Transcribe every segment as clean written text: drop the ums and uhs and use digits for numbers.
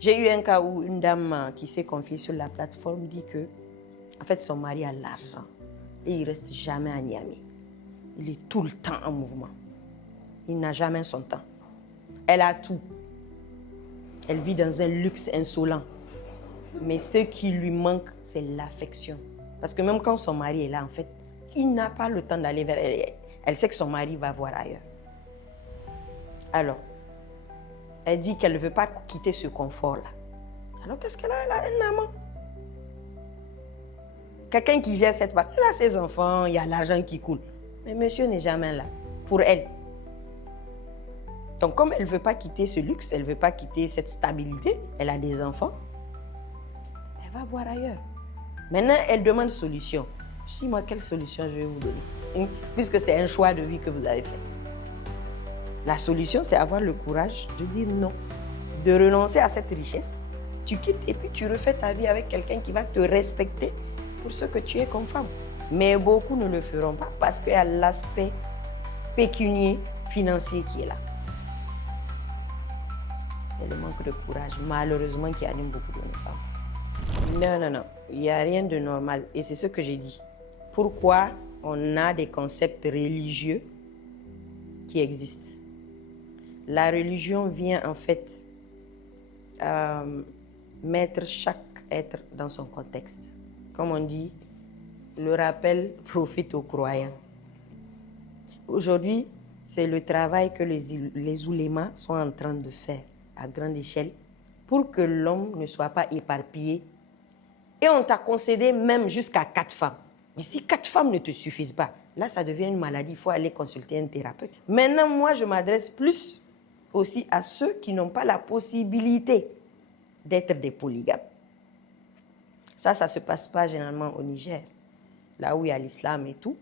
J'ai eu un cas où une dame qui s'est confiée sur la plateforme dit que, en fait, son mari a l'argent et il ne reste jamais à Niamey. Il est tout le temps en mouvement. Il n'a jamais son temps. Elle a tout. Elle vit dans un luxe insolent. Mais ce qui lui manque, c'est l'affection. Parce que même quand son mari est là, en fait, il n'a pas le temps d'aller vers elle. Elle sait que son mari va voir ailleurs. Alors, elle dit qu'elle ne veut pas quitter ce confort-là. Alors, qu'est-ce qu'elle a? Elle a un amant. Quelqu'un qui gère cette partie. Elle a ses enfants, il y a l'argent qui coule. Mais monsieur n'est jamais là, pour elle. Donc, comme elle ne veut pas quitter ce luxe, elle ne veut pas quitter cette stabilité, elle a des enfants, elle va voir ailleurs. Maintenant, elle demande solution. Je dis, moi, quelle solution je vais vous donner? Puisque c'est un choix de vie que vous avez fait. La solution, c'est avoir le courage de dire non, de renoncer à cette richesse. Tu quittes et puis tu refais ta vie avec quelqu'un qui va te respecter pour ce que tu es comme femme. Mais beaucoup ne le feront pas parce qu'il y a l'aspect pécunier, financier qui est là. C'est le manque de courage, malheureusement, qui anime beaucoup de nos femmes. Non, non, non, il n'y a rien de normal. Et c'est ce que j'ai dit. Pourquoi on a des concepts religieux qui existent? La religion vient en fait mettre chaque être dans son contexte. Comme on dit, le rappel profite aux croyants. Aujourd'hui, c'est le travail que les oulémas sont en train de faire à grande échelle pour que l'homme ne soit pas éparpillé. Et on t'a concédé même jusqu'à 4 femmes. Mais si 4 femmes ne te suffisent pas, là, ça devient une maladie. Il faut aller consulter un thérapeute. Maintenant, moi, je m'adresse plus aussi à ceux qui n'ont pas la possibilité d'être des polygames. Ça ne se passe pas généralement au Niger, là où il y a l'islam et tout.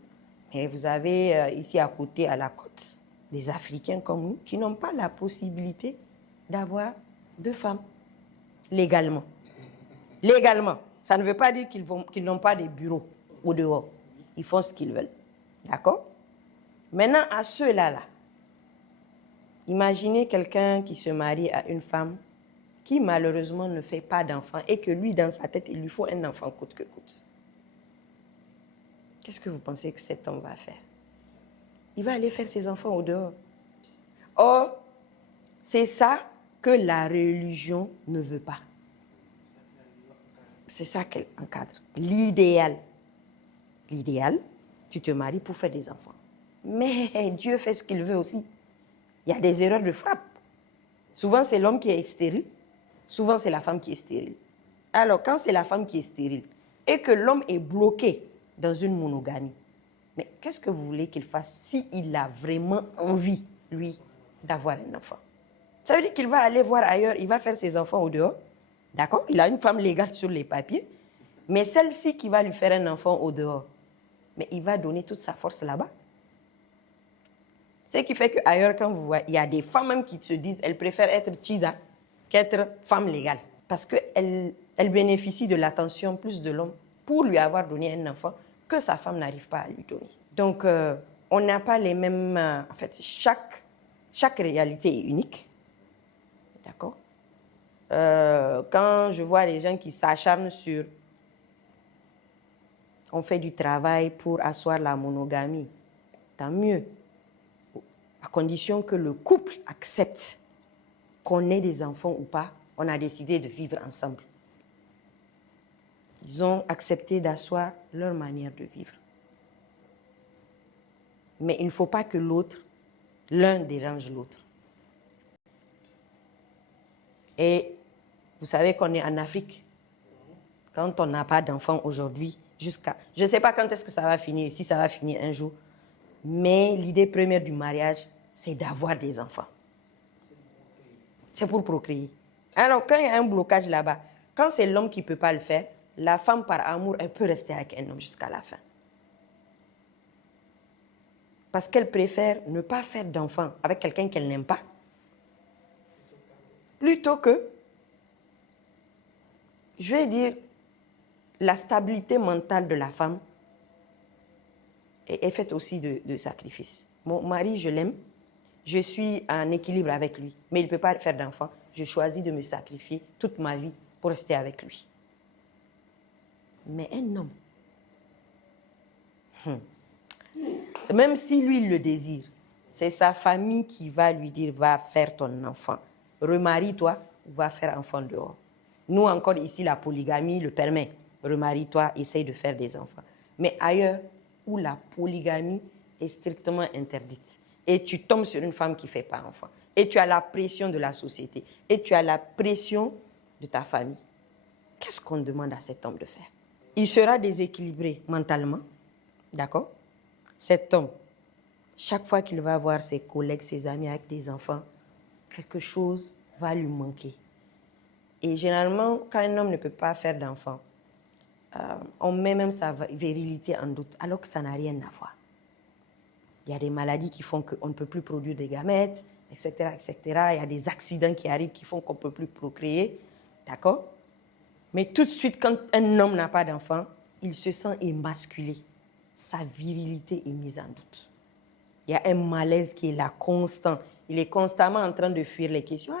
Mais vous avez ici à côté, à la côte, des Africains comme nous qui n'ont pas la possibilité d'avoir 2 femmes légalement. Légalement. Ça ne veut pas dire qu'ils n'ont pas des bureaux au dehors. Ils font ce qu'ils veulent. D'accord? Maintenant, à ceux-là, imaginez quelqu'un qui se marie à une femme qui malheureusement ne fait pas d'enfant et que lui, dans sa tête, il lui faut un enfant coûte que coûte. Qu'est-ce que vous pensez que cet homme va faire? Il va aller faire ses enfants au dehors. Or, c'est ça que la religion ne veut pas. C'est ça qu'elle encadre. L'idéal. L'idéal, tu te maries pour faire des enfants. Mais Dieu fait ce qu'il veut aussi. Il y a des erreurs de frappe. Souvent, c'est l'homme qui est stérile. Souvent, c'est la femme qui est stérile. Alors, quand c'est la femme qui est stérile et que l'homme est bloqué dans une monogamie, mais qu'est-ce que vous voulez qu'il fasse s'il a vraiment envie, lui, d'avoir un enfant? Ça veut dire qu'il va aller voir ailleurs, il va faire ses enfants au dehors. D'accord? Il a une femme légale sur les papiers. Mais celle-ci qui va lui faire un enfant au dehors, mais il va donner toute sa force là-bas. Ce qui fait qu'ailleurs, quand vous voyez, il y a des femmes même qui se disent elles préfèrent être tchisa qu'être femme légale. Parce qu'elle bénéficie de l'attention plus de l'homme pour lui avoir donné un enfant que sa femme n'arrive pas à lui donner. Donc, on n'a pas les mêmes... en fait, chaque réalité est unique. D'accord? Quand je vois les gens qui s'acharnent sur... On fait du travail pour asseoir la monogamie. Tant mieux. À condition que le couple accepte qu'on ait des enfants ou pas, on a décidé de vivre ensemble. Ils ont accepté d'asseoir leur manière de vivre. Mais il ne faut pas que l'un dérange l'autre. Et vous savez qu'on est en Afrique. Quand on n'a pas d'enfants aujourd'hui, je ne sais pas quand est-ce que ça va finir, si ça va finir un jour. Mais l'idée première du mariage, c'est d'avoir des enfants. C'est pour procréer. Alors, quand il y a un blocage là-bas, quand c'est l'homme qui ne peut pas le faire, la femme, par amour, elle peut rester avec un homme jusqu'à la fin. Parce qu'elle préfère ne pas faire d'enfant avec quelqu'un qu'elle n'aime pas, plutôt que, je vais dire, la stabilité mentale de la femme est faite aussi de sacrifices. Mon mari, je l'aime, je suis en équilibre avec lui, mais il ne peut pas faire d'enfant. je choisis de me sacrifier toute ma vie pour rester avec lui. Mais un homme, même si lui, il le désire, c'est sa famille qui va lui dire, va faire ton enfant. Remarie-toi, va faire enfant dehors. Nous, encore ici, la polygamie le permet. Remarie-toi, essaye de faire des enfants. Mais ailleurs, où la polygamie est strictement interdite, et tu tombes sur une femme qui ne fait pas enfant, et tu as la pression de la société, et tu as la pression de ta famille, qu'est-ce qu'on demande à cet homme de faire? Il sera déséquilibré mentalement, d'accord? Cet homme, chaque fois qu'il va voir ses collègues, ses amis avec des enfants, quelque chose va lui manquer. Et généralement, quand un homme ne peut pas faire d'enfant, on met même sa virilité en doute, alors que ça n'a rien à voir. Il y a des maladies qui font qu'on ne peut plus produire des gamètes, etc., etc. Il y a des accidents qui arrivent qui font qu'on ne peut plus procréer, d'accord? Mais tout de suite, quand un homme n'a pas d'enfant, il se sent émasculé. Sa virilité est mise en doute. Il y a un malaise qui est là, constant. Il est constamment en train de fuir les questions.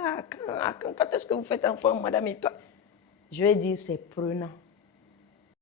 Quand est-ce que vous faites enfant, madame, et toi? Je vais dire, c'est prenant.